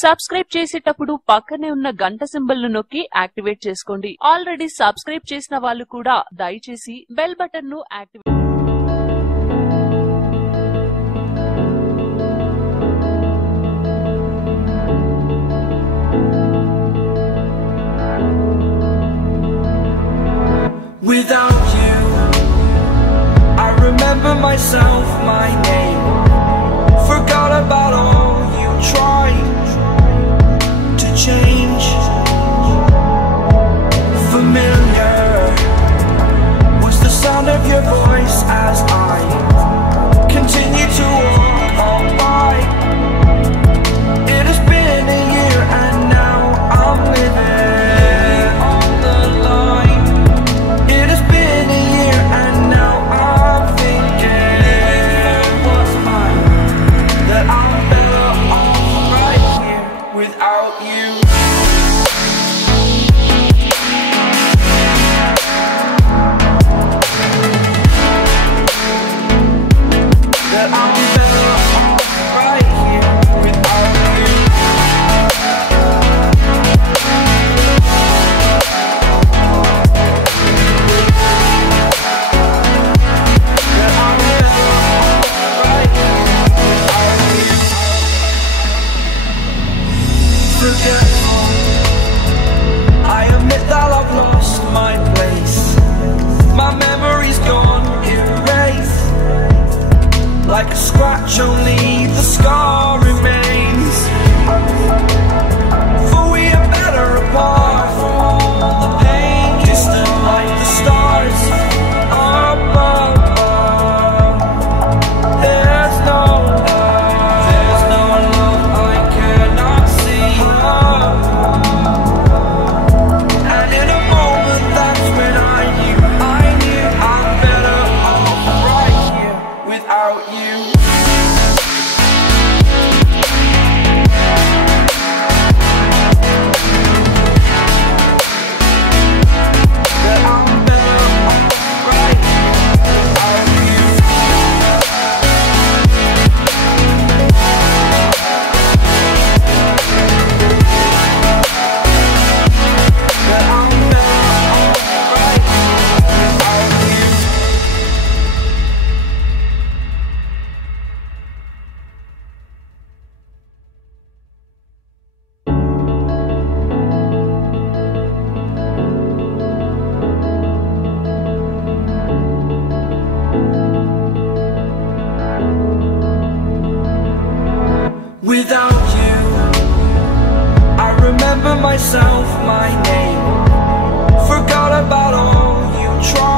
Subscribe చేసేటప్పుడు పక్కనే ఉన్న గంట సింబల్ ను నొక్కి యాక్టివేట్ చేసుకోండి. ఆల్రెడీ సబ్స్క్రైబ్ చేసిన వాళ్ళు కూడా దయచేసి బెల్ బటన్ ను activate Without you, I remember myself, my name. Forgot about all you tried to change. Familiar was the sound of your voice as I continue to walk on by. It has been a year and now I'm living on the line. It has been a year and now I'm thinking what's mine, that I'm better off right here without you. That I'm better off right here without you. That I'm better off right here without you. Forgetful, I admit that I've lost my place. My memory's gone erased. Like a scratch, only the scar remains. For we are better apart from all the pain. Distant like the stars above. There's no love I cannot see. And in a moment, that's when I knew I'm better off right here without you. That I'm better off right here without you. That I'm better off right here without you. Without you, I remember myself, my name. Forgot about all you tried